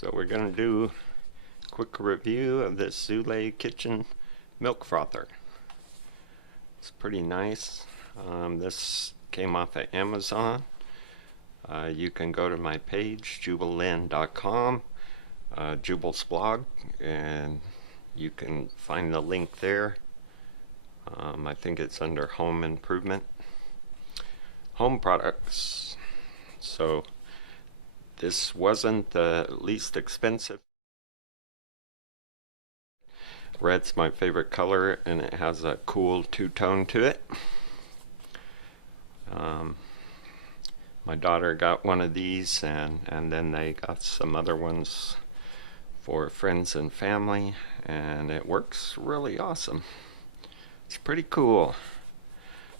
So we're going to do a quick review of this Zulay kitchen milk frother. It's pretty nice. This came off of Amazon. You can go to my page, jubalin.com, Jubal's blog, and you can find the link there. I think it's under home improvement, home products. So this wasn't the least expensive. Red's my favorite color, and it has a cool two-tone to it. My daughter got one of these, and then they got some other ones for friends and family, and it works really awesome. It's pretty cool.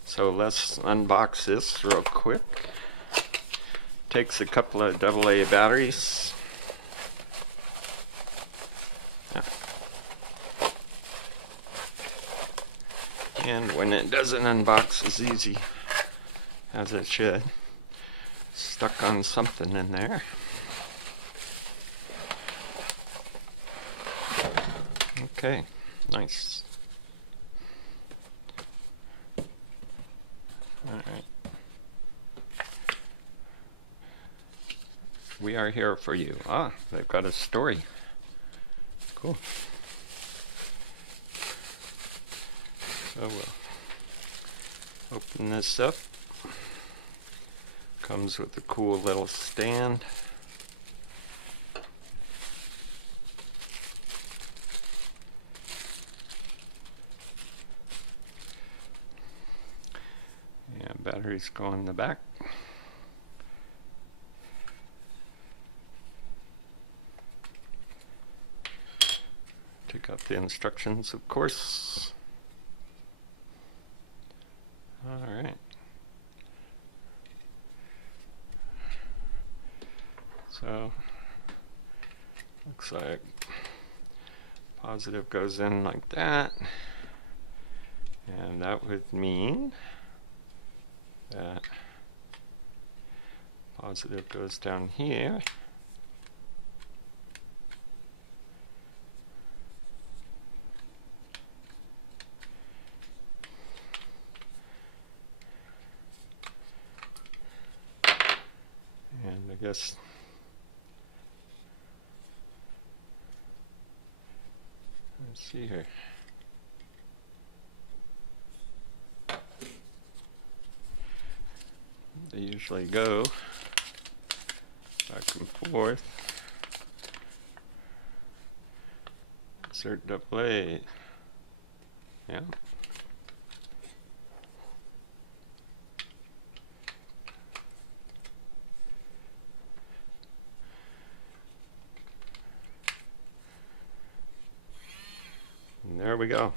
So let's unbox this real quick. Takes a couple of AA batteries. And when it doesn't unbox as easy as it should, stuck on something in there. Okay, nice. Alright. We are here for you. Ah, they've got a story. Cool. So we'll open this up. Comes with a cool little stand. And batteries go in the back. Take out the instructions, of course. Alright. So, looks like positive goes in like that. And that would mean that positive goes down here. And I guess let's see here. They usually go back and forth. Insert AA. Yeah. And there we go.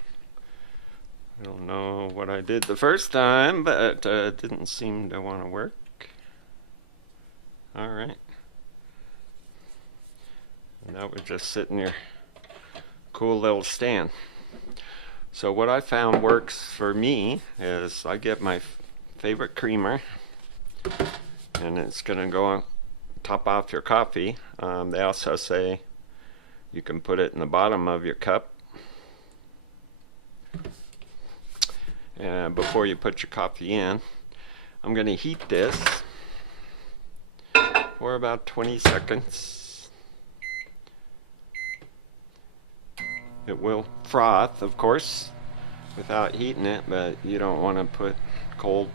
I don't know what I did the first time, but it didn't seem to want to work. Alright. And that would just sit in your cool little stand. So what I found works for me is I get my favorite creamer, and it's going to go on top off your coffee. They also say you can put it in the bottom of your cup before you put your coffee in. I'm going to heat this for about 20 seconds. It will froth, of course, without heating it, but you don't want to put cold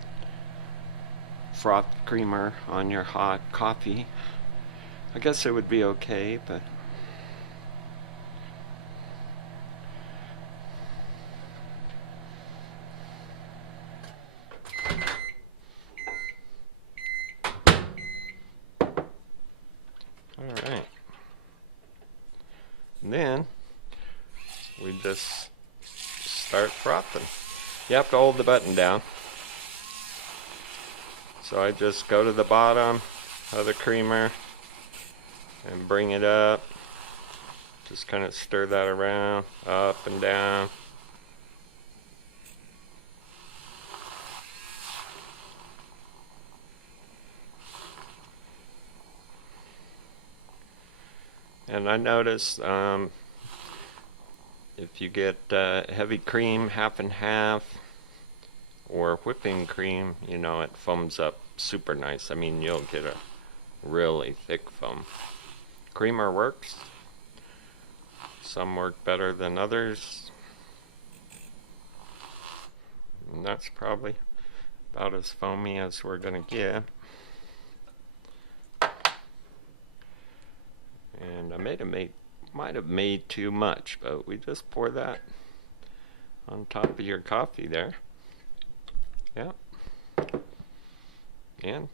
froth creamer on your hot coffee. I guess it would be okay, but alright. And then we just start frothing. You have to hold the button down. So I just go to the bottom of the creamer and bring it up. Just kind of stir that around, up and down. And I noticed if you get heavy cream, half and half, or whipping cream, you know, it foams up super nice. I mean, you'll get a really thick foam. Creamer works. Some work better than others. And that's probably about as foamy as we're gonna get. And I might have made too much, but we just pour that on top of your coffee there. Yeah. And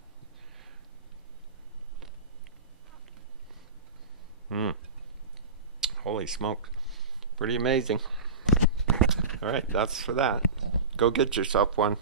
holy smoke. Pretty amazing. Alright, that's for that. Go get yourself one.